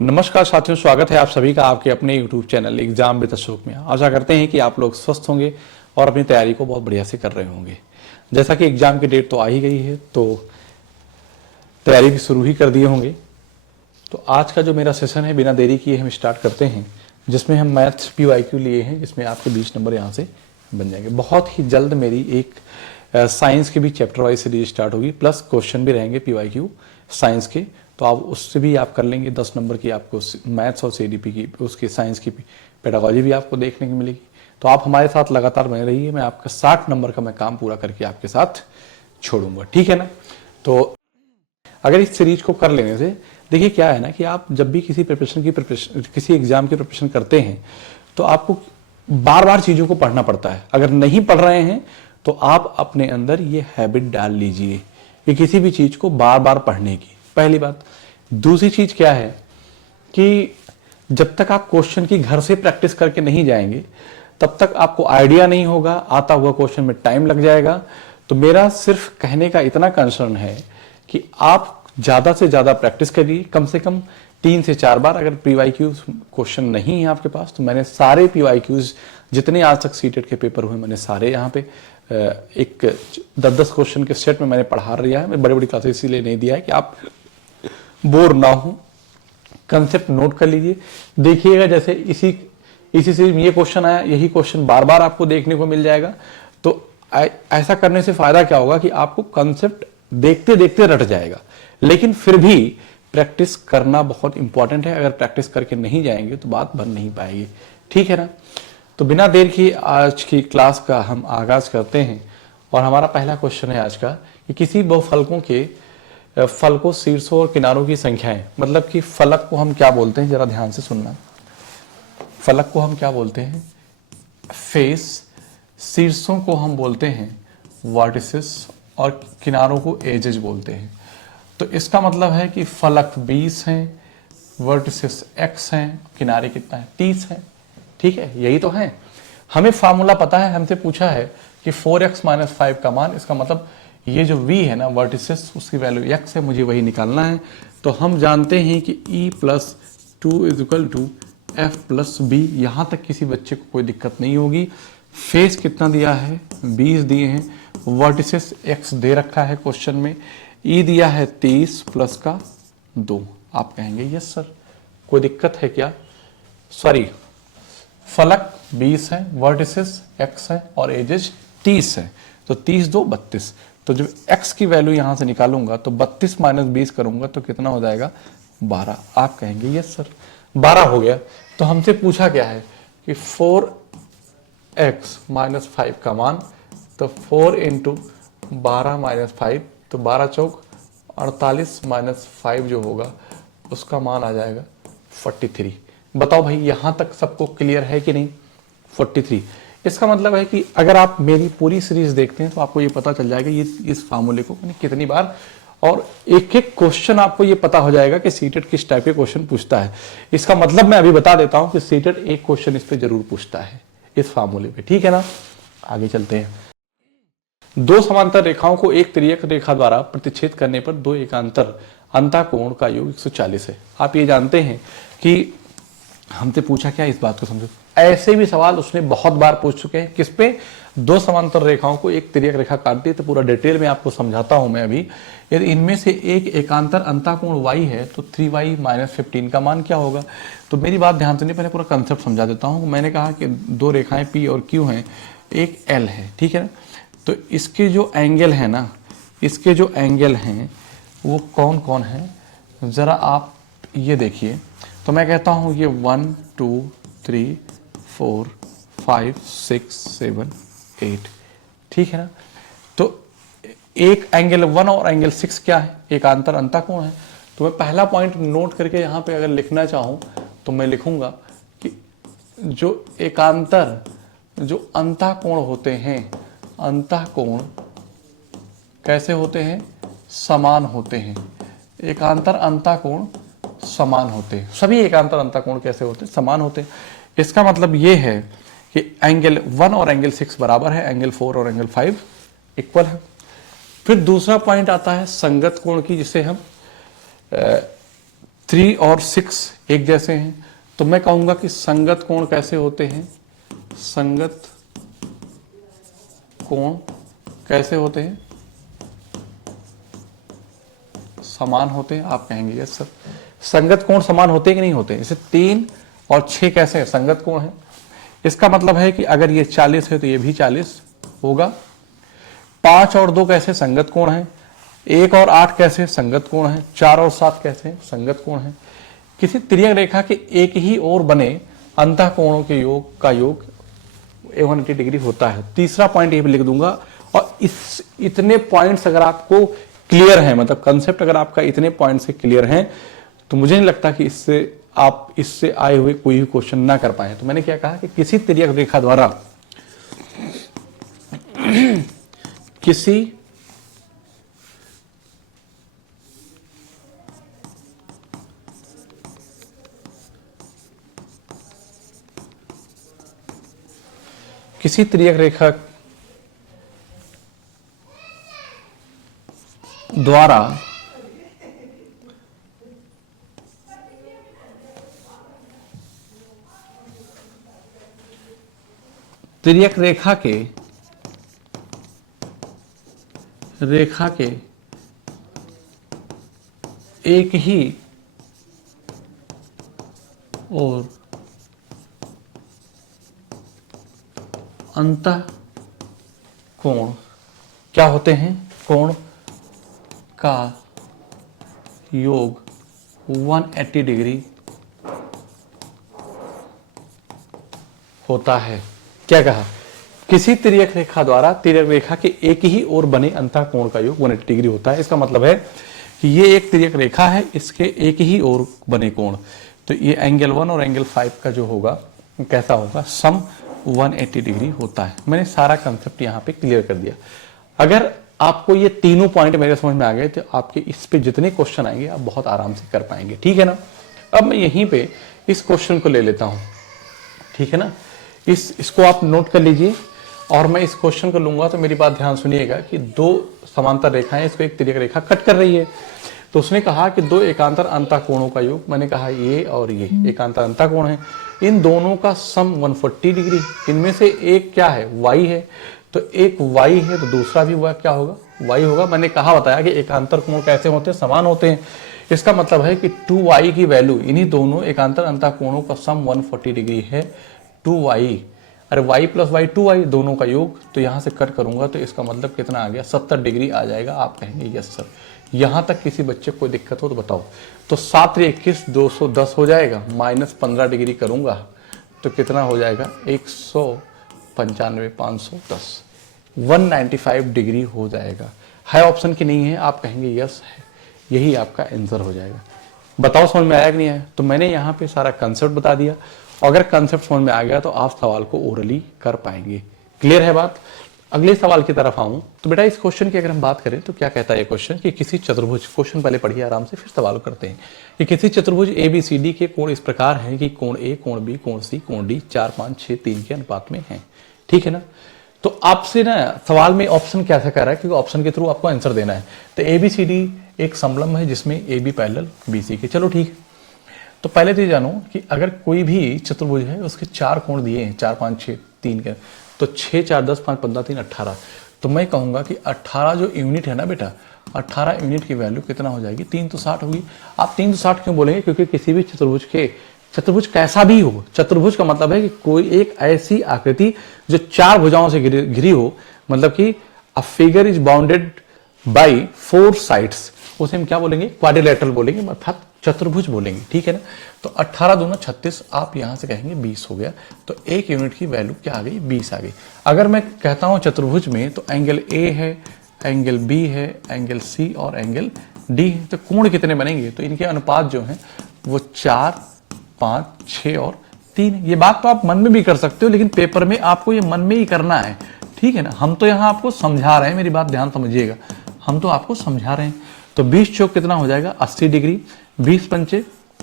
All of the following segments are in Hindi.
नमस्कार साथियों, स्वागत है आप सभी का आपके अपने YouTube channel exam with Ashok में। आशा करते हैं कि आप लोग स्वस्थ होंगे और अपनी तैयारी को बहुत बढ़िया से कर रहे होंगे। जैसा कि एग्जाम की डेट तो आ ही गई है, तो तैयारी भी शुरू ही कर दिए होंगे। तो आज का जो मेरा सेशन है, बिना देरी किए हम स्टार्ट करते हैं, जिसमें हम मैथ्स PYQ लिए हैं, जिसमें आपके 20 नंबर यहाँ से बन जाएंगे। बहुत ही जल्द मेरी एक साइंस की भी चैप्टर वाइज सीरीज स्टार्ट होगी, प्लस क्वेश्चन भी रहेंगे PYQ साइंस के। तो आप उससे भी आप कर लेंगे 10 नंबर की, आपको मैथ्स और CDP की उसकी साइंस की पेडागोजी भी आपको देखने को मिलेगी। तो आप हमारे साथ लगातार बने रहिए, मैं आपका 60 नंबर का मैं काम पूरा करके आपके साथ छोड़ूंगा, ठीक है ना। तो अगर इस सीरीज को कर लेने से देखिए क्या है ना, कि आप जब भी किसी किसी एग्जाम की प्रिपरेशन करते हैं तो आपको बार बार चीज़ों को पढ़ना पड़ता है। अगर नहीं पढ़ रहे हैं तो आप अपने अंदर ये हैबिट डाल लीजिए कि किसी भी चीज़ को बार बार पढ़ने की, पहली बात। दूसरी चीज़ क्या है कि जब तक आप क्वेश्चन की घर से प्रैक्टिस करके नहीं जाएंगे तब तक आपको आइडिया नहीं होगा, आता हुआ क्वेश्चन में टाइम लग जाएगा। तो मेरा सिर्फ कहने का इतना कंसर्न है कि आप ज़्यादा से ज़्यादा प्रैक्टिस करिए, कम से कम 3 से 4 बार। अगर PYQ क्वेश्चन नहीं है आपके पास तो मैंने सारे PYQs जितने आज तक सीटेट के पेपर हुए मैंने सारे यहाँ पे एक 10-10 क्वेश्चन के सेट में मैंने पढ़ा दिया है। मैं बड़ी बड़ी क्लासेस इसीलिए नहीं दिया है कि आप बोर ना हो। कंसेप्ट नोट कर लीजिए, देखिएगा जैसे इसी से ये क्वेश्चन आया, यही क्वेश्चन बार बार आपको देखने को मिल जाएगा। तो ऐसा करने से फायदा क्या होगा कि आपको कंसेप्ट देखते देखते रट जाएगा। लेकिन फिर भी प्रैक्टिस करना बहुत इंपॉर्टेंट है। अगर प्रैक्टिस करके नहीं जाएंगे तो बात बन नहीं पाएगी, ठीक है ना। तो बिना देर की आज की क्लास का हम आगाज करते हैं। और हमारा पहला क्वेश्चन है आज का कि किसी बहुफलकों के फलकों, शीर्षों और किनारों की संख्याएं, मतलब कि फलक को हम क्या बोलते हैं, जरा ध्यान से सुनना। फलक को हम क्या बोलते हैं? फेस। शीर्षों को हम बोलते हैं वर्टिसेस और किनारों को एजेज बोलते हैं। तो इसका मतलब है कि फलक 20 हैं, वर्टिसेस x हैं, किनारे कितना है? 30 है, ठीक है। यही तो है, हमें फार्मूला पता है। हमसे पूछा है कि 4x - 5 का मान, इसका मतलब ये जो v है ना वर्टिसेस, उसकी वैल्यू x है, मुझे वही निकालना है। तो हम जानते हैं कि e + 2 = f + b। यहां तक किसी बच्चे को कोई दिक्कत नहीं होगी। फेस कितना दिया है? 20 दिए हैं। वर्टिसेस x दे रखा है क्वेश्चन में। e दिया है 30 प्लस का 2। आप कहेंगे यस सर, कोई दिक्कत है क्या? सॉरी, फलक 20 है, वर्टिसेस x है और एजेस 30 है। तो 30 2 32। तो जब x की वैल्यू यहां से निकालूंगा तो 32 - 20 करूंगा तो कितना हो जाएगा? 12। आप कहेंगे यस सर, 12 हो गया। तो हमसे पूछा क्या है कि 4x - 5 का मान, तो 4 × 12 - 5, तो 12 चौक 48 - 5 जो होगा उसका मान आ जाएगा 43। बताओ भाई, यहां तक सबको क्लियर है कि नहीं? 43। इसका मतलब है कि अगर आप मेरी पूरी सीरीज देखते हैं तो आपको ये पता चल जाएगा ये इस फार्मूले को मैंने कितनी बार, और एक एक क्वेश्चन आपको ये पता हो जाएगा कि सीटेट किस टाइप के क्वेश्चन पूछता है। इसका मतलब मैं अभी बता देता हूं कि सीटेट एक क्वेश्चन इस पे जरूर पूछता है, इस फार्मूले पे, ठीक है ना। आगे चलते हैं। दो समांतर रेखाओं को एक तिर्यक रेखा द्वारा प्रतिच्छेद करने पर दो एकांतर अंतःकोण का योग 140 है। आप ये जानते हैं कि हमसे पूछा क्या, इस बात को समझो। ऐसे भी सवाल उसने बहुत बार पूछ चुके हैं। किस पे? दो समांतर रेखाओं को एक तिर्यक रेखा काटती है। तो पूरा डिटेल में आपको समझाता हूं मैं अभी। यदि इनमें से एक एकांतर अंतःकोण y है तो 3y - 15 का मान क्या होगा? तो मेरी बात ध्यान से नहीं, पहले पूरा कंसेप्ट समझा देता हूं। मैंने कहा कि दो रेखाएं P और Q हैं, एक L है, ठीक है ना। तो इसके जो एंगल है ना, इसके जो एंगल हैं वो कौन कौन है, जरा आप ये देखिए। तो मैं कहता हूं ये 1 2 3 4 5 6 7 8, ठीक है ना। तो एक एंगल 1 और एंगल 6 क्या है? एकांतर अंतःकोण है। तो मैं पहला पॉइंट नोट करके यहां पे अगर लिखना चाहूं तो मैं लिखूंगा कि जो एकांतर, जो अंतःकोण होते हैं, अंतःकोण कैसे होते हैं? समान होते हैं। एकांतर अंतःकोण समान होते हैं। सभी एकांतर अंतःकोण कैसे होते हैं? समान होते हैं। इसका मतलब ये है कि एंगल 1 और एंगल 6 बराबर है, एंगल 4 और एंगल 5 इक्वल है। फिर दूसरा पॉइंट आता है संगत कोण की, जिसे हम 3 और 6 एक जैसे हैं, तो मैं कहूंगा कि संगत कोण कैसे होते हैं, संगत कोण कैसे होते हैं, समान होते हैं। आप कहेंगे यस सर। संगत कोण समान होते हैं कि नहीं होते? जैसे 3 और 6 कैसे हैं, संगत कोण है। इसका मतलब है कि अगर ये 40 है तो ये भी 40 होगा। 5 और 2 कैसे संगत कोण है, 1 और 8 कैसे संगत कोण है, 4 और 7 कैसे संगत कोण है। किसी तिर्यक रेखा के एक ही ओर बने अंतः कोणों के योग का योग 180 डिग्री होता है। तीसरा पॉइंट ये भी लिख दूंगा। और इतने पॉइंट्स अगर आपको क्लियर है, मतलब कंसेप्ट अगर आपका इतने पॉइंट से क्लियर है, तो मुझे नहीं लगता कि आप इससे आए हुए कोई भी क्वेश्चन ना कर पाए। तो मैंने क्या कहा कि किसी तिर्यक रेखा द्वारा किसी तिर्यक रेखा द्वारा तिर्यक रेखा के एक ही और अंतः कोण क्या होते हैं, कोण का योग 180 डिग्री होता है। क्या कहा? किसी तिर्यक रेखा द्वारा तिर्यक रेखा के एक ही ओर बने अंतः कोण का योग 180 डिग्री होता है। इसका मतलब है कि ये एक तिर्यक रेखा है, इसके एक ही ओर बने कोण, तो ये एंगल 1 और एंगल 5 का जो होगा कैसा होगा, सम 180 डिग्री होता है। मैंने सारा कंसेप्ट यहाँ पे क्लियर कर दिया। अगर आपको ये तीनों पॉइंट मेरे समझ में आ गए तो आपके इस पे जितने क्वेश्चन आएंगे आप बहुत आराम से कर पाएंगे, ठीक है ना। अब मैं यहीं पे इस क्वेश्चन को ले लेता हूं, ठीक है ना। इसको आप नोट कर लीजिए और मैं इस क्वेश्चन को लूंगा। तो मेरी बात ध्यान सुनिएगा कि दो समांतर रेखाएं इसको एक तिर्यक रेखा कट कर रही है। तो उसने कहा कि दो एकांतर अंतः कोणों का योग, मैंने कहा ये और ये एकांतर अंतः कोण है, इन दोनों का सम 140 डिग्री। इनमें से एक क्या है, y है, तो एक y है तो दूसरा भी क्या होगा, y होगा। मैंने कहा बताया कि एकांतर कोण कैसे होते हैं, समान होते हैं। इसका मतलब है कि 2y की वैल्यू, इन्हीं दोनों एकांतर अंतः कोणों का सम 140 डिग्री है। 2y, अरे y प्लस y 2y दोनों का योग, तो यहां से कट करूंगा तो इसका मतलब कितना आ गया, 70 डिग्री आ जाएगा। आप कहेंगे यस सर। यहां तक किसी बच्चे को कोई दिक्कत हो तो बताओ। तो 7 21 210 हो जाएगा, माइनस 15 डिग्री करूंगा तो कितना हो जाएगा, 195 510, 195 डिग्री हो जाएगा। है ऑप्शन की नहीं है, आप कहेंगे यस है, यही आपका आंसर हो जाएगा। बताओ समझ में आया कि नहीं आया। तो मैंने यहाँ पे सारा कंसेप्ट बता दिया। अगर कंसेप्ट समझ में आ गया तो आप सवाल को ओरली कर पाएंगे। क्लियर है बात। अगले सवाल की तरफ आऊं तो बेटा इस क्वेश्चन की अगर हम बात करें तो क्या कहता है ये क्वेश्चन कि किसी चतुर्भुज, क्वेश्चन पहले पढ़िए आराम से फिर सवाल करते हैं, कि किसी चतुर्भुज ABCD के कोण इस प्रकार हैं कि कोण A, कोण B, कोण C, कोण D 4 5 6 3 के अनुपात में हैं, ठीक है ना। तो आपसे ना सवाल में ऑप्शन कैसा कह रहा है, क्योंकि ऑप्शन के थ्रू आपको आंसर देना है। तो ABCD एक समलंब है जिसमें AB पैरेलल BC के, चलो ठीक है। तो पहले तो ये जानो कि अगर कोई भी चतुर्भुज है उसके 4 कोण दिए हैं, 4 5 6 3 के, तो 6 4 10 5 15 3 18। तो मैं कहूंगा कि 18 जो यूनिट है ना बेटा, 18 यूनिट की वैल्यू कितना हो जाएगी, 3 तो 60 होगी। आप 3 तो 60 क्यों बोलेंगे, क्योंकि किसी भी चतुर्भुज कैसा भी हो, चतुर्भुज का मतलब है कि कोई एक ऐसी आकृति जो 4 भुजाओं से घिरी हो, मतलब कि a figure is bounded by 4 sides, उसे हम क्या बोलेंगे, क्वाड्रिलेटरल बोलेंगे, अर्थात चतुर्भुज बोलेंगे, ठीक है ना। तो 18 दूना 36, आप यहां से कहेंगे 20 हो गया। तो एक यूनिट की वैल्यू क्या आ गई, 20 आ गई। अगर मैं कहता हूं चतुर्भुज में तो एंगल A है, एंगल B है, एंगल C और एंगल D है। तो कोण कितने बनेंगे, तो इनके अनुपात जो है वो 4 5 6 और 3। ये बात तो आप मन में भी कर सकते हो, लेकिन पेपर में आपको ये मन में ही करना है, ठीक है ना। हम तो यहाँ आपको समझा रहे हैं, मेरी बात ध्यान समझिएगा, हम तो आपको समझा रहे हैं। तो 20 चौक कितना हो जाएगा, 80 डिग्री, 20 पंचे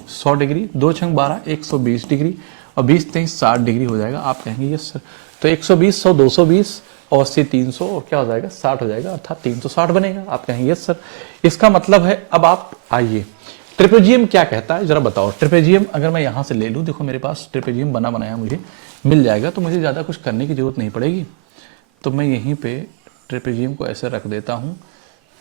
100 डिग्री, 2 छंग 12 120 डिग्री, और 20 23 60 डिग्री हो जाएगा। आप कहेंगे यस सर। तो 120 100 220 और 80 300 और क्या हो जाएगा, 60 हो जाएगा, अर्थात 360 बनेगा। आप कहेंगे यस सर। इसका मतलब है, अब आप आइए ट्रेपेजियम क्या कहता है जरा बताओ। ट्रेपेजियम अगर मैं यहां से ले लूं, देखो मेरे पास ट्रेपेजियम बना बनाया मुझे मिल जाएगा, तो मुझे ज्यादा कुछ करने की जरूरत नहीं पड़ेगी। तो मैं यहीं पे ट्रेपेजियम को ऐसे रख देता हूं,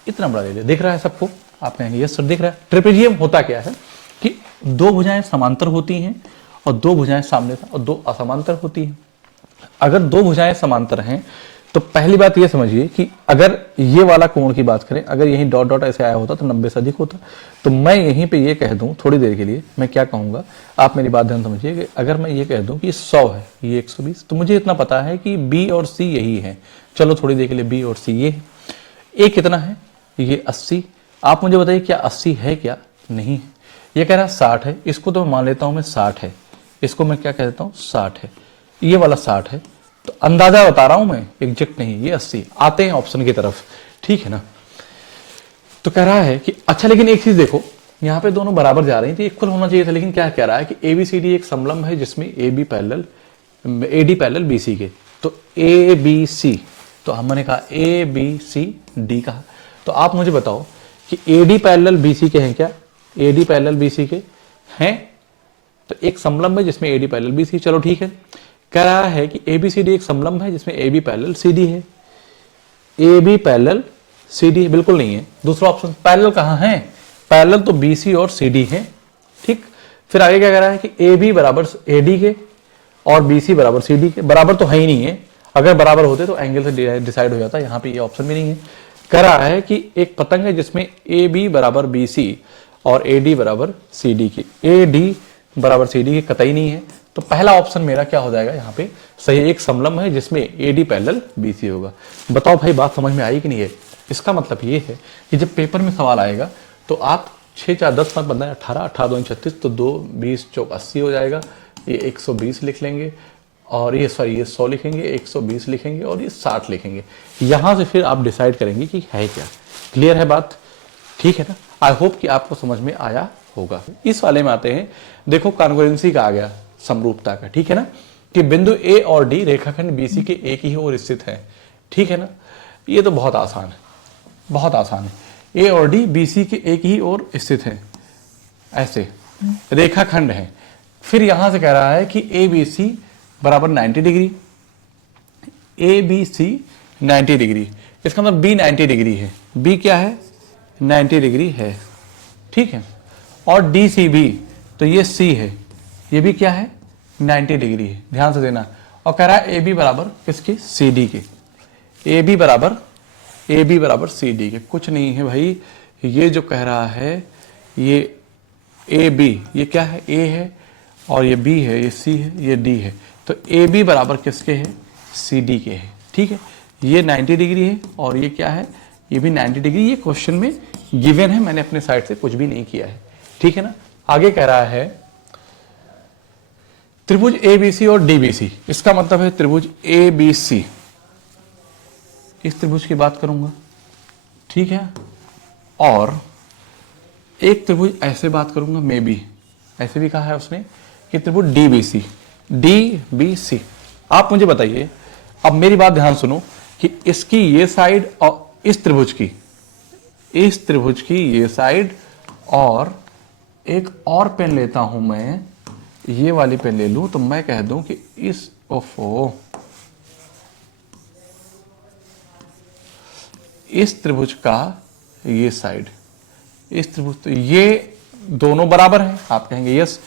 इतना बड़ा ले लिया। दिख रहा है सबको? आप कहेंगे यस सर दिख रहा है। ट्रेपेजियम होता क्या है कि दो भुजाएं समांतर होती हैं और दो भुजाएं सामने और दो असमांतर होती हैं। अगर दो भुजाएं समांतर हैं तो पहली बात यह समझिए कि अगर ये वाला कोण की बात करें, अगर यहीं डॉट डॉट ऐसे आया होता तो 90 से अधिक होता। तो मैं यहीं पे ये कह दूं, थोड़ी देर के लिए मैं क्या कहूंगा, आप मेरी बात ध्यान समझिए कि अगर मैं ये कह दूं कि 100 है, ये 120, तो मुझे इतना पता है कि बी और सी यही है। चलो थोड़ी देर के लिए बी और सी ये है। ए कितना है? ये 80। आप मुझे बताइए क्या 80 है क्या? नहीं है। ये कह रहा है 60 है, इसको तो मैं मान लेता हूं मैं 60 है, इसको मैं क्या कह देता हूं 60 है, ये वाला 60 है। तो अंदाजा बता रहा हूं मैं, एग्जैक्ट नहीं, ये 80। आते हैं ऑप्शन की तरफ, ठीक है ना। तो कह रहा है कि अच्छा लेकिन एक चीज देखो, यहां पे दोनों बराबर जा रही थी, इक्वल होना चाहिए था, लेकिन क्या कह रहा है कि एबीसीडी एक समलंब है जिसमें एडी पैरेलल बीसी के। तो ए बी सी, तो हमने कहा ए बी सी डी कहा। तो आप मुझे बताओ कि एडी पैरेलल बीसी के हैं क्या? एडी पैरेलल बीसी के हैं, तो एक समलंब है जिसमें एडी पैरेलल बीसी। चलो ठीक है। कह रहा है कि एबीसीडी एक समलंब है जिसमें एबी पैरेलल सीडी है। एबी पैरेलल सीडी बिल्कुल नहीं है। दूसरा ऑप्शन पैरेलल कहां है? पैरेलल तो बीसी और सीडी है, ठीक। फिर आगे क्या कह रहा है कि एबी बराबर एडी के और बीसी बराबर सीडी के। बराबर तो है ही नहीं है, अगर बराबर होते तो एंगल से डिसाइड हो जाता, यहां पे ये ऑप्शन भी नहीं है। कह रहा है कि एक पतंग है जिसमें ए बी बराबर बी सी और ए डी बराबर सी डी की। ए डी बराबर सी डी की कतई नहीं है। तो पहला ऑप्शन मेरा क्या हो जाएगा यहाँ पे सही? एक समलंब है जिसमें A D parallel B C होगा। बताओ भाई बात समझ में आई कि नहीं है? इसका मतलब ये है कि जब पेपर में सवाल आएगा तो आप 6 4 10 5 15 18 18 2 36, तो 2 20 चौक 80 हो जाएगा। ये 120 लिख लेंगे और ये 100 लिखेंगे, 120 लिखेंगे और ये 60 लिखेंगे। यहां से फिर आप डिसाइड करेंगे कि है क्या। क्लियर है बात? ठीक है ना। आई होप कि आपको समझ में आया होगा। इस वाले में आते हैं, देखो कॉन्ग्रुएंसी का आ गया, समरूपता का, ठीक है ना, कि बिंदु ए और डी रेखाखंड बीसी के एक ही ओर स्थित है, ठीक है ना। ये तो बहुत आसान है, बहुत आसान है। ए और डी बीसी के एक ही ओर स्थित है, ऐसे रेखाखंड है। फिर यहां से कह रहा है कि ए बी सी बराबर 90 degree, A B C 90 degree, इसका मतलब बी 90 डिग्री है। बी क्या है? 90 डिग्री है, ठीक है। और डी सी बी, तो ये सी है, ये भी क्या है? 90 डिग्री है, ध्यान से देना। और कह रहा है ए बी बराबर किसके? सी डी के। ए बी बराबर सी डी के। कुछ नहीं है भाई, ये जो कह रहा है ये ए बी, ये क्या है? ए है और ये बी है, ये सी है, ये डी है। तो ए बी बराबर किसके है? सी डी के है, ठीक है। ये 90 डिग्री है और ये क्या है? ये भी 90 डिग्री। ये क्वेश्चन में गिवन है, मैंने अपने साइड से कुछ भी नहीं किया है, ठीक है ना। आगे कह रहा है त्रिभुज एबीसी और डीबीसी, इसका मतलब है त्रिभुज एबीसी, इस त्रिभुज की बात करूंगा, ठीक है। और एक त्रिभुज ऐसे बात करूंगा, मे बी ऐसे भी कहा है उसने कि त्रिभुज डीबीसी, डीबीसी। आप मुझे बताइए, अब मेरी बात ध्यान सुनो, कि इसकी ये साइड और इस त्रिभुज की ये साइड, और एक और पेन लेता हूं मैं, ये वाली पेन ले लूं, तो मैं कह दूं कि इस त्रिभुज का ये साइड, इस त्रिभुज, तो ये दोनों बराबर हैं। आप कहेंगे यस,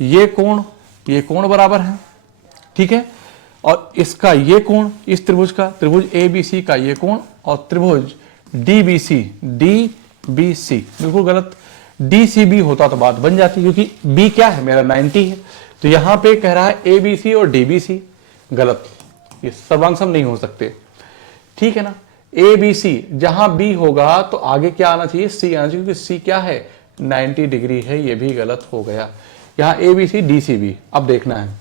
ये कोण बराबर है, ठीक है। और इसका ये कोण, इस त्रिभुज का, त्रिभुज एबीसी का ये कोण, और त्रिभुज डीबीसी बिल्कुल गलत। डीसीबी होता तो बात बन जाती, क्योंकि बी क्या है मेरा? 90 है। तो यहां पे कह रहा है एबीसी और डीबीसी, गलत, ये सर्वांग नहीं हो सकते, ठीक है ना। एबीसी जहां बी होगा तो आगे क्या आना चाहिए? सी आना चाहिए, क्योंकि सी क्या है? 90 डिग्री है, ये भी गलत हो गया। यहां एबीसी डीसीबी। अब देखना है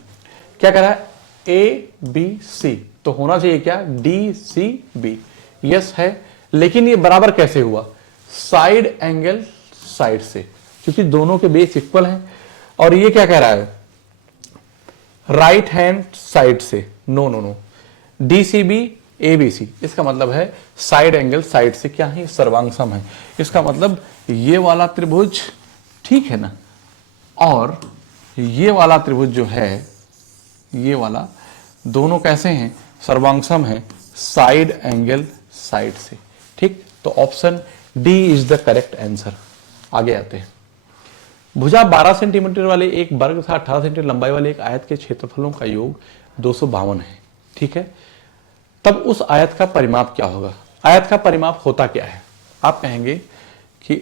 क्या कह रहा है? ए बी सी, तो होना चाहिए क्या? D C B. यस है, लेकिन ये बराबर कैसे हुआ? साइड एंगल साइड से, क्योंकि दोनों के बेस इक्वल हैं। और ये क्या कह रहा है? राइट हैंड साइड से। नो, डीसीबी एबीसी, इसका मतलब है साइड एंगल साइड से क्या है? सर्वांग सम है। इसका मतलब ये वाला त्रिभुज, ठीक है ना। और ये वाला त्रिभुज जो है, ये वाला, दोनों कैसे हैं, सर्वांगसम है साइड एंगल साइड से, ठीक। तो option D is the correct answer. आगे आते हैं। भुजा 12 सेंटीमीटर वाले एक वर्ग तथा 18 सेंटीमीटर लंबाई वाले एक आयत के क्षेत्रफलों का योग 252 है, ठीक है। तब उस आयत का परिमाप क्या होगा। आयत का परिमाप होता क्या है, आप कहेंगे कि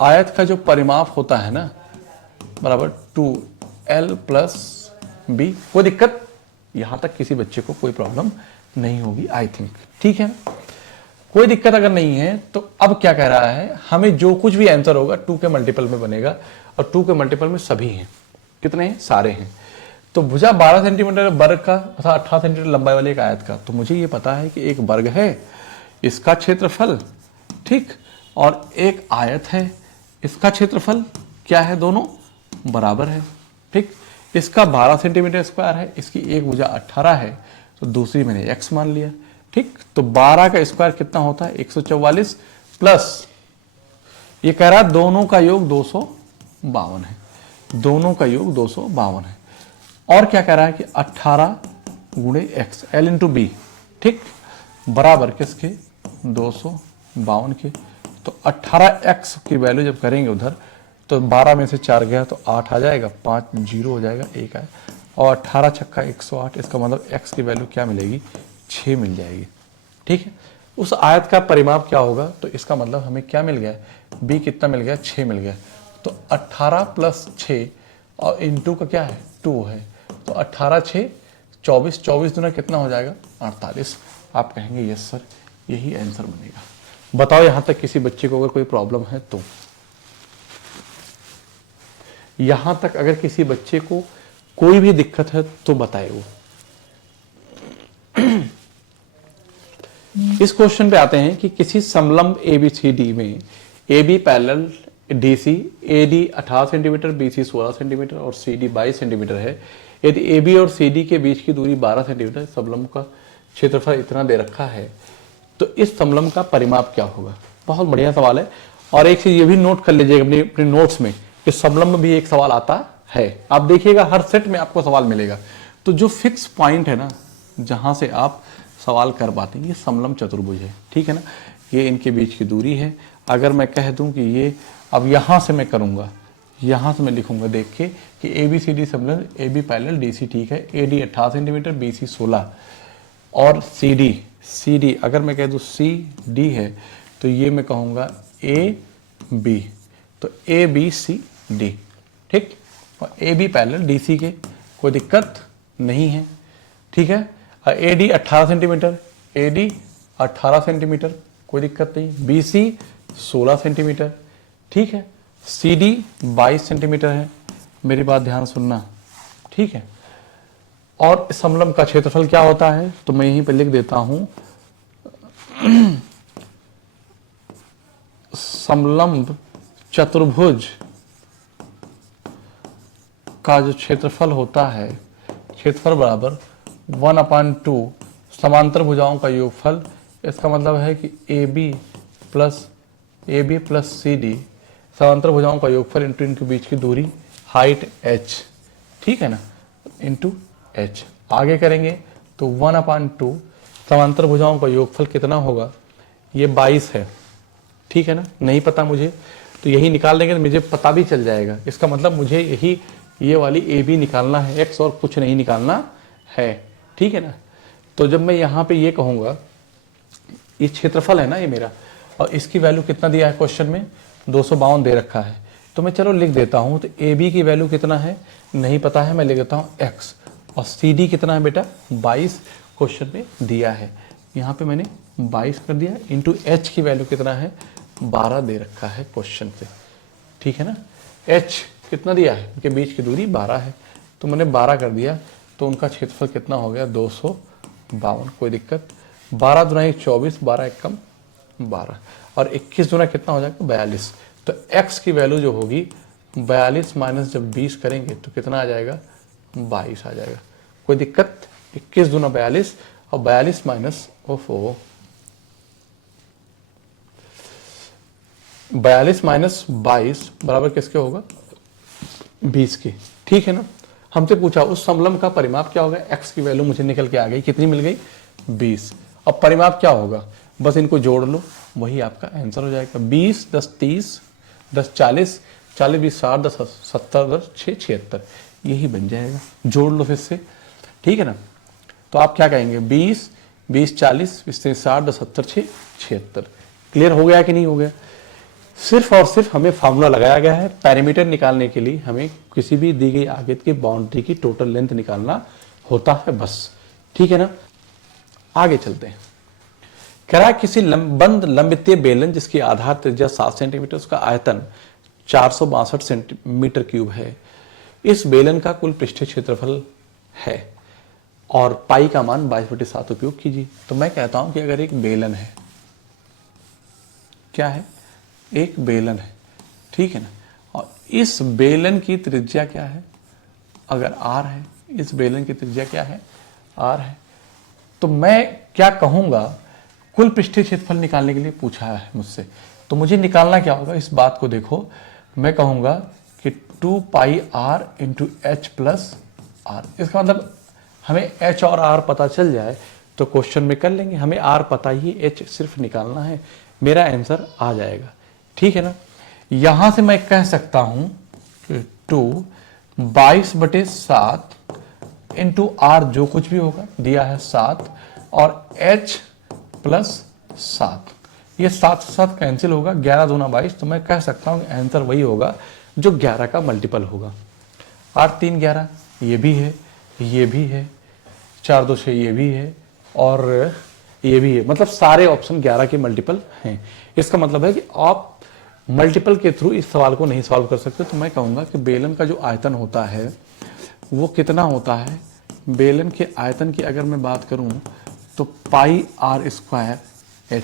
आयत का जो परिमाप होता है ना, बराबर 2l प्लस बी। कोई दिक्कत, यहां तक किसी बच्चे को कोई प्रॉब्लम नहीं होगी आई थिंक, ठीक है ना। कोई दिक्कत अगर नहीं है तो अब क्या कह रहा है, हमें जो कुछ भी आंसर होगा 2 के मल्टीपल में बनेगा, और 2 के मल्टीपल में सभी हैं। कितने हैं, सारे हैं। तो भुजा 12 सेंटीमीटर वर्ग का तथा 18 सेंटीमीटर लंबाई वाले एक आयत का, तो मुझे ये पता है कि एक वर्ग है, इसका क्षेत्रफल, ठीक, और एक आयत है, इसका क्षेत्रफल क्या है, दोनों बराबर है, ठीक। इसका 12 सेंटीमीटर स्क्वायर है, इसकी एक भुजा 18 है, तो दूसरी मैंने x मान लिया, ठीक। तो 12 का स्क्वायर कितना होता है, 144, प्लस ये कह रहा है दोनों का योग 252 है, दोनों का योग 252 है। और क्या कह रहा है कि 18 गुणे एक्स, एल इंटू बी, ठीक, बराबर किसके, 252 के। तो 18x की वैल्यू जब करेंगे उधर, तो 12 में से 4 गया तो 8 आ जाएगा, 5 जीरो हो जाएगा, 1 आए, और 18 छक्का 108, इसका मतलब x की वैल्यू क्या मिलेगी, 6 मिल जाएगी, ठीक है। उस आयत का परिमाप क्या होगा, तो इसका मतलब हमें क्या मिल गया, b कितना मिल गया, 6 मिल गया। तो 18 प्लस 6 और इंटू का क्या है, 2 है, तो 18 6 24, 24 दुना कितना हो जाएगा, 48। आप कहेंगे यस सर, यही आंसर बनेगा। बताओ यहां तक किसी बच्चे को अगर कोई प्रॉब्लम है तो, यहां तक अगर किसी बच्चे को कोई भी दिक्कत है तो बताए वो। इस क्वेश्चन पे आते हैं कि किसी समलंब ABCD में AB parallel DC, AD 18 centimetre, BC 16 centimetre और CD 22 सेंटीमीटर है। यदि AB और CD के बीच की दूरी 12 सेंटीमीटर, समलंब का क्षेत्रफल इतना दे रखा है, तो इस समलंब का परिमाप क्या होगा। बहुत बढ़िया सवाल है। और एक चीज ये भी नोट कर लीजिएगा अपने नोट्स में कि समलंब भी एक सवाल आता है। आप देखिएगा हर सेट में आपको सवाल मिलेगा। तो जो फिक्स पॉइंट है ना, जहां से आप सवाल कर पाते हैं, ये समलंब चतुर्भुज है, ठीक है ना। ये इनके बीच की दूरी है। अगर मैं कह दूं कि ये, अब यहां से मैं करूंगा, यहां से मैं लिखूंगा देख के कि ABCD समलंब, AB पैरेलल DC, ठीक है। AD 18 सेंटीमीटर, BC 16 और CD अगर मैं कह दूं CD है, तो ये मैं कहूंगा AB, तो ABCD, ठीक। और AB पैरेलल DC के, कोई दिक्कत नहीं है, ठीक है। AD 18 सेंटीमीटर, AD 18 सेंटीमीटर, कोई दिक्कत नहीं। BC 16 सेंटीमीटर, ठीक है। CD 22 सेंटीमीटर है, मेरी बात ध्यान सुनना, ठीक है। और समलंब का क्षेत्रफल क्या होता है, तो मैं यहीं पे लिख देता हूं, समलंब चतुर्भुज का जो क्षेत्रफल होता है, क्षेत्रफल बराबर 1/2 समांतर भुजाओं का योगफल। इसका मतलब है कि AB प्लस CD समांतर भुजाओं का योगफल इंटू इनके बीच की दूरी, हाइट h, ठीक है ना, इंटू h। आगे करेंगे तो 1/2 समांतर भुजाओं का योगफल कितना होगा, ये 22 है, ठीक है ना। नहीं पता मुझे, तो यही निकाल लेंगे तो मुझे पता भी चल जाएगा। इसका मतलब मुझे यही, ये वाली AB निकालना है, x और कुछ नहीं निकालना है, ठीक है ना। तो जब मैं यहाँ पे ये कहूँगा, ये क्षेत्रफल है ना ये मेरा, और इसकी वैल्यू कितना दिया है क्वेश्चन में, 252 दे रखा है, तो मैं चलो लिख देता हूँ। तो AB की वैल्यू कितना है नहीं पता है, मैं लिख देता हूँ x, और CD कितना है बेटा 22 क्वेश्चन में दिया है, यहाँ पे मैंने 22 कर दिया, इंटू h की वैल्यू कितना है 12 दे रखा है क्वेश्चन से, ठीक है ना। h कितना दिया है, उनके बीच की दूरी 12 है, तो मैंने 12 कर दिया, तो उनका क्षेत्रफल कितना हो गया 252, कोई दिक्कत। 12 दूना 24, 12 एकम 12, और 21 दूना कितना हो जाएगा 42। तो x की वैल्यू जो होगी 42 माइनस जब 20 करेंगे तो कितना आ जाएगा 22 आ जाएगा, कोई दिक्कत। 21 दूना 42 और 42 माइनस 4, 42 माइनस 22 बराबर किसके होगा? 20 के। ठीक है ना। हमसे पूछा उस समलंब का परिमाप क्या होगा? x की वैल्यू मुझे निकल के आ गई, कितनी मिल गई? 20। अब परिमाप क्या होगा? बस इनको जोड़ लो, वही आपका आंसर हो जाएगा। 20 10 30 10 40 40 20 60 10 70 10 6 76, यही बन जाएगा। जोड़ लो फिर से, ठीक है ना। तो आप क्या कहेंगे? 20 20 40 20 60 10 70 6 76। क्लियर हो गया कि नहीं हो गया? सिर्फ और सिर्फ हमें फार्मूला लगाया गया है पैरामीटर निकालने के लिए, हमें किसी भी दी गई आयत की बाउंड्री की टोटल लेंथ निकालना होता है बस। ठीक है ना। आगे चलते हैं। कह रहा है किसी बंद लंबितीय बेलन जिसकी आधार त्रिज्या 7 सेंटीमीटर, उसका आयतन 462 सेंटीमीटर क्यूब है, इस बेलन का कुल पृष्ठीय क्षेत्रफल है और पाई का मान 22/7 उपयोग कीजिए। तो मैं कहता हूं कि अगर एक बेलन है, क्या है? एक बेलन है, ठीक है ना, और इस बेलन की त्रिज्या क्या है? अगर r है, इस बेलन की त्रिज्या क्या है? r है। तो मैं क्या कहूंगा? कुल पृष्ठीय क्षेत्रफल निकालने के लिए पूछा है मुझसे, तो मुझे निकालना क्या होगा? इस बात को देखो, मैं कहूंगा कि 2 pi r into h plus r. इसका मतलब हमें h और r पता चल जाए तो क्वेश्चन में कर लेंगे, हमें r पता ही, h सिर्फ निकालना है, मेरा आंसर आ जाएगा। ठीक है ना। यहां से मैं कह सकता हूं कि 2 22/7 इंटू आर, जो कुछ भी होगा दिया है 7, और h प्लस 7, ये 7 से 7 कैंसिल होगा, 11 दूना 22, तो मैं कह सकता हूं कि आंसर वही होगा जो 11 का मल्टीपल होगा। 8 3 11, ये भी है, ये भी है, 4 2 6, ये भी है, और ये भी है। मतलब सारे ऑप्शन 11 के मल्टीपल हैं। इसका मतलब है कि आप मल्टीपल के थ्रू इस सवाल को नहीं सॉल्व कर सकते। तो मैं कहूंगा कि बेलन का जो आयतन होता है वो कितना होता है? बेलन के आयतन की अगर मैं बात करूं तो पाई r स्क्वायर h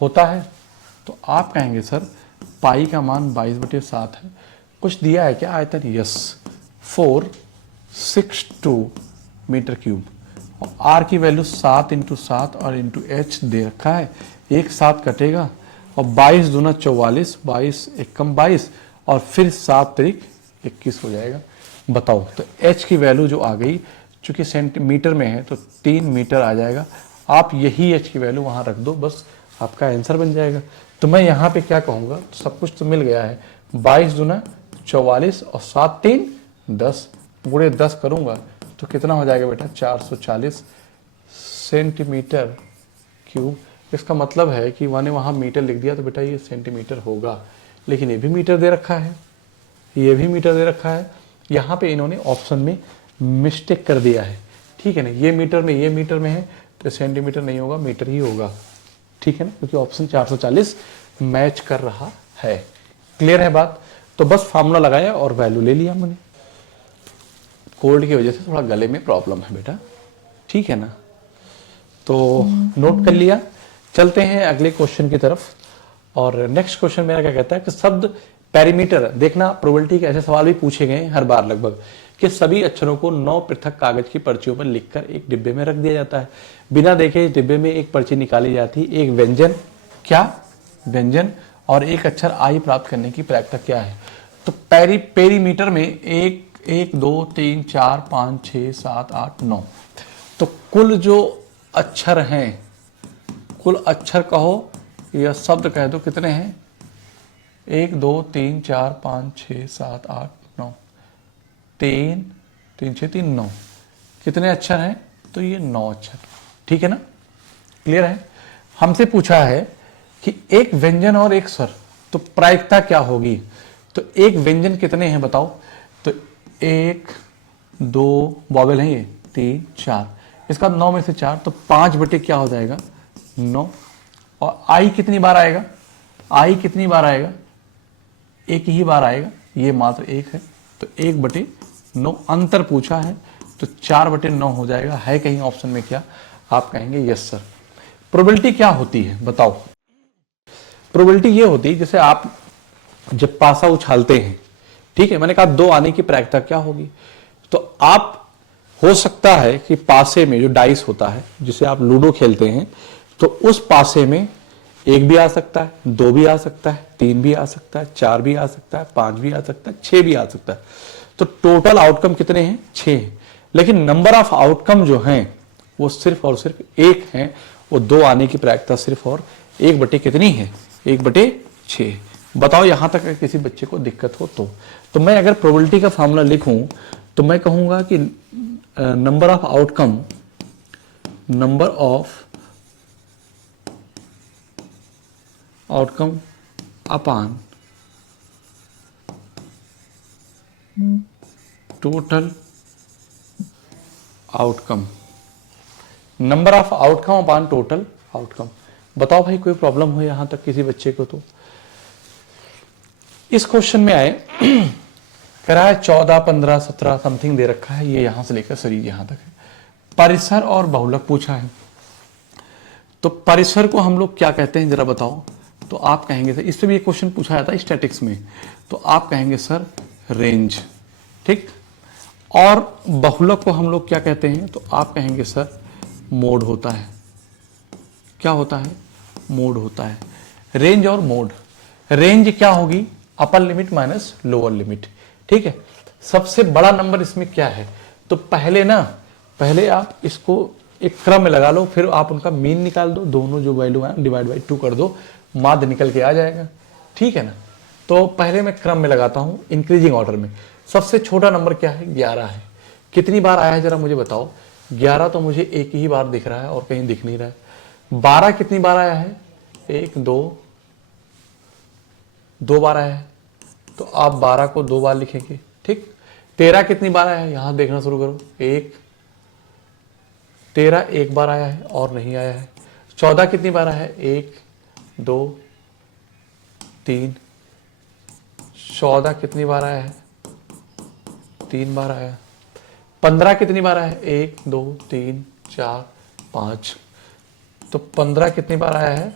होता है। तो आप कहेंगे सर पाई का मान 22/7 है, कुछ दिया है क्या आयतन? यस, 462 मीटर क्यूब, और r की वैल्यू 7 इंटू 7 और इंटू h दे रखा है, एक 7 कटेगा, और 22 दूना 44, 22 एकम 22, और फिर 7 तरीक 21 हो जाएगा। बताओ, तो h की वैल्यू जो आ गई, चूंकि सेंटीमीटर में है तो 3 मीटर आ जाएगा। आप यही h की वैल्यू वहां रख दो, बस आपका आंसर बन जाएगा। तो मैं यहाँ पे क्या कहूँगा? सब कुछ तो मिल गया है, 22 दूना 44 और 7 3 10, पूरे 10 करूँगा तो कितना हो जाएगा बेटा? 440 सेंटीमीटर क्यूब। इसका मतलब है कि मैंने वहाँ मीटर लिख दिया तो बेटा ये सेंटीमीटर होगा, लेकिन ये भी मीटर दे रखा है, ये भी मीटर दे रखा है। यहाँ पे इन्होंने ऑप्शन में मिस्टेक कर दिया है, ठीक है ना। ये मीटर में, ये मीटर में है, तो सेंटीमीटर नहीं होगा, मीटर ही होगा, ठीक है ना, क्योंकि ऑप्शन 440 मैच कर रहा है। क्लियर है बात? तो बस फार्मूला लगाया और वैल्यू ले लिया मैंने। कोल्ड की वजह से थोड़ा गले में प्रॉब्लम है बेटा, ठीक है ना, तो नोट कर लिया। चलते हैं अगले क्वेश्चन की तरफ। और नेक्स्ट क्वेश्चन मेरा क्या कहता है कि शब्द पेरीमीटर, देखना प्रोबेबिलिटी के ऐसे सवाल भी पूछे गए हर बार लगभग, कि सभी अक्षरों को 9 पृथक कागज की पर्चियों पर लिखकर एक डिब्बे में रख दिया जाता है। बिना देखे इस डिब्बे में एक पर्ची निकाली जाती है, एक व्यंजन, क्या व्यंजन, और एक अक्षर आई प्राप्त करने की प्रक्रिया क्या है? तो पेरीमीटर में 1 2 3 4 5 6 7 8 9, तो कुल जो अक्षर हैं, कुल अक्षर कहो या शब्द कह दो, कितने हैं? 1 2 3 4 5 6 7 8 9, 3 3 6 3 9, कितने अक्षर हैं? तो ये 9 अक्षर, ठीक है ना। क्लियर है? हमसे पूछा है कि एक व्यंजन और एक स्वर, तो प्रायिकता क्या होगी? तो एक व्यंजन कितने हैं बताओ? तो 1 2 वॉवेल है, ये 3 4, इसका 9 में से 4, तो 5 बटे क्या हो जाएगा? 9। और आई कितनी बार आएगा? आई कितनी बार आएगा? एक ही बार आएगा, ये मात्र एक है, तो 1/9 अंतर पूछा है, तो 4/9 हो जाएगा। है कहीं ऑप्शन में क्या? आप कहेंगे यस सर। प्रोबेबिलिटी क्या होती है बताओ? प्रोबेबिलिटी ये होती है, जैसे आप जब पासा उछालते हैं, ठीक है, मैंने कहा 2 आने की प्रायिकता क्या होगी? तो आप हो सकता है कि पासे में जो डाइस होता है, जिसे आप लूडो खेलते हैं, तो उस पासे में 1 भी आ सकता है, 2 भी आ सकता है, 3 भी आ सकता है, 4 भी आ सकता है, 5 भी आ सकता है, 6 भी आ सकता है। तो टोटल आउटकम कितने हैं? 6। लेकिन नंबर ऑफ आउटकम जो हैं वो सिर्फ और सिर्फ 1 है। वो 2 आने की प्रायिकता सिर्फ और 1 बटे कितनी है? 1 बटे 6। बताओ यहां तक अगर किसी बच्चे को दिक्कत हो तो मैं अगर प्रोबेबिलिटी का फॉर्मूला लिखूं तो मैं कहूंगा कि number of outcome upon total outcome, number of outcome upon total outcome. बताओ भाई कोई प्रॉब्लम हो यहां तक किसी बच्चे को? तो इस क्वेश्चन में आए कह रहा है 14, 15, 17 समथिंग दे रखा है, ये यहां से लेकर सीरीज यहां तक है। परिसर और बहुलक पूछा है, तो परिसर को हम लोग क्या कहते हैं जरा बताओ? तो आप कहेंगे सर, इससे भी एक क्वेश्चन पूछा जाता है स्टैटिक्स में, तो आप कहेंगे सर रेंज, ठीक। और बहुलक को हम लोग क्या कहते हैं? तो आप कहेंगे सर मोड होता है। क्या होता है? मोड होता है। रेंज और मोड। रेंज क्या होगी? Upper limit minus lower limit, ठीक है। सबसे बड़ा नंबर इसमें क्या है? तो पहले आप इसको एक क्रम में लगा लो, फिर आप उनका मीन निकाल दो, दोनों जो वैल्यू है डिवाइड बाई 2 कर दो, माध्य निकल के आ जाएगा, ठीक है ना। तो पहले मैं क्रम में लगाता हूं इंक्रीजिंग ऑर्डर में। सबसे छोटा नंबर क्या है? 11 है। कितनी बार आया है जरा मुझे बताओ? 11 तो मुझे एक ही बार दिख रहा है और कहीं दिख नहीं रहा है। 12 कितनी बार आया है? 1, 2 बार आया है, तो आप 12 को 2 बार लिखेंगे, ठीक। 13 कितनी बार आया है? यहां देखना शुरू करो, 13 एक बार आया है और नहीं आया है। 14 कितनी बार आया है? 1, 2, 3। 14 कितनी बार आया है? 3 बार आया है। 15 कितनी बार आया है? 1, 2, 3, 4, 5। तो 15 कितनी बार आया है?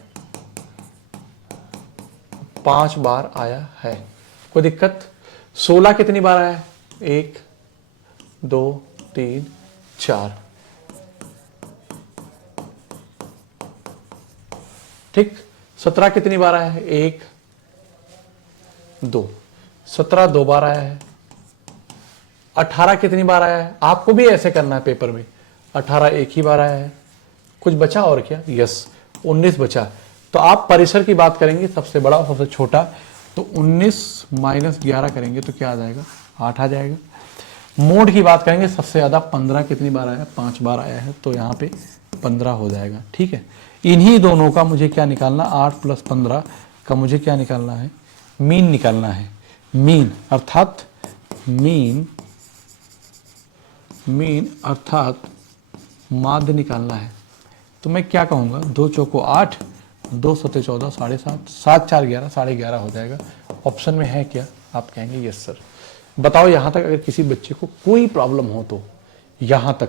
5 बार आया है। कोई दिक्कत? 16 कितनी बार आया है? 1, 2, 3, 4, ठीक। 17 कितनी बार आया है? 1, 2। 17 2 बार आया है। 18 कितनी बार आया है? आपको भी ऐसे करना है पेपर में। 18 एक ही बार आया है। कुछ बचा और क्या? यस, 19 बचा। तो आप परिसर की बात करेंगे, सबसे बड़ा और सबसे छोटा, तो 19 माइनस 11 करेंगे तो क्या आ जाएगा? 8 आ जाएगा। मोड की बात करेंगे, सबसे ज्यादा 15 कितनी बार आया? 5 बार आया है, तो यहाँ पे 15 हो जाएगा, ठीक है। इन्हीं दोनों का मुझे क्या निकालना? 8 + 15 का मुझे क्या निकालना है? मीन निकालना है। मीन अर्थात माध्य निकालना है। तो मैं क्या कहूंगा? 2 चौको 8, 2 सते 14, 7.5, 7 4 11, 11.5 हो जाएगा। ऑप्शन में है क्या? आप कहेंगे यस सर। बताओ यहां तक अगर किसी बच्चे को कोई प्रॉब्लम हो तो यहां तक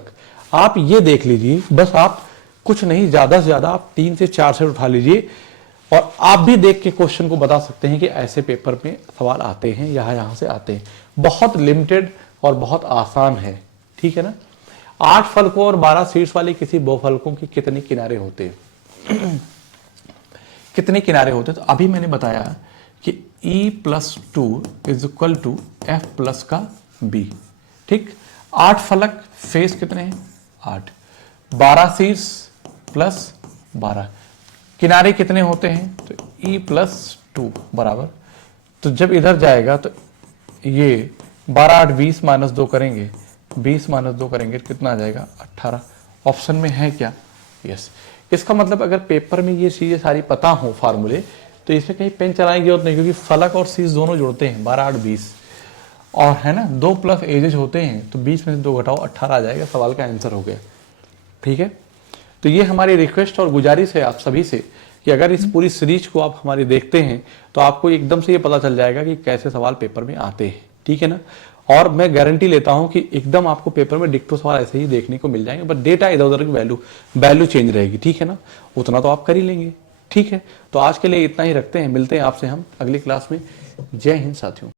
आप ये देख लीजिए, बस आप कुछ नहीं, ज्यादा से ज्यादा आप 3 से 4 सेट उठा लीजिए और आप भी देख के क्वेश्चन को बता सकते हैं कि ऐसे पेपर में सवाल आते हैं, यहां से आते हैं। बहुत लिमिटेड और बहुत आसान है, ठीक है ना। 8 फलकों और 12 शीर्ष वाले किसी बहुफलकों के कितने किनारे होते हैं? कितने किनारे होते हैं? तो अभी मैंने बताया कि E+2 = F+ का B, ठीक। 8 फलक, फेस कितने हैं? 8। 12 शीर्ष प्लस 12, किनारे कितने होते हैं? तो E+2 बराबर, तो जब इधर जाएगा तो ये 12 8 20 - 2 करेंगे, 20 - 2 करेंगे कितना आ जाएगा? 18। ऑप्शन में है क्या? यस। इसका मतलब अगर पेपर में ये चीजें सारी पता हो फार्मूले, तो इसमें कहीं पेन चलाने की जरूरत नहीं, क्योंकि फलक और शीर्ष दोनों जुड़ते हैं। 12 8 20 और है ना, 2 प्लस एजेज होते हैं, तो 20 में से 2 घटाओ, 18 आ जाएगा। सवाल का आंसर हो गया, ठीक है। तो ये हमारी रिक्वेस्ट और गुजारिश है आप सभी से कि अगर इस पूरी सीरीज को आप हमारी देखते हैं तो आपको एकदम से ये पता चल जाएगा कि कैसे सवाल पेपर में आते हैं, ठीक है ना। और मैं गारंटी लेता हूं कि एकदम आपको पेपर में डिक्टो सवाल ऐसे ही देखने को मिल जाएंगे, बट डेटा इधर उधर की वैल्यू चेंज रहेगी, ठीक है ना। उतना तो आप कर ही लेंगे, ठीक है। तो आज के लिए इतना ही रखते हैं, मिलते हैं आपसे हम अगली क्लास में। जय हिंद साथियों।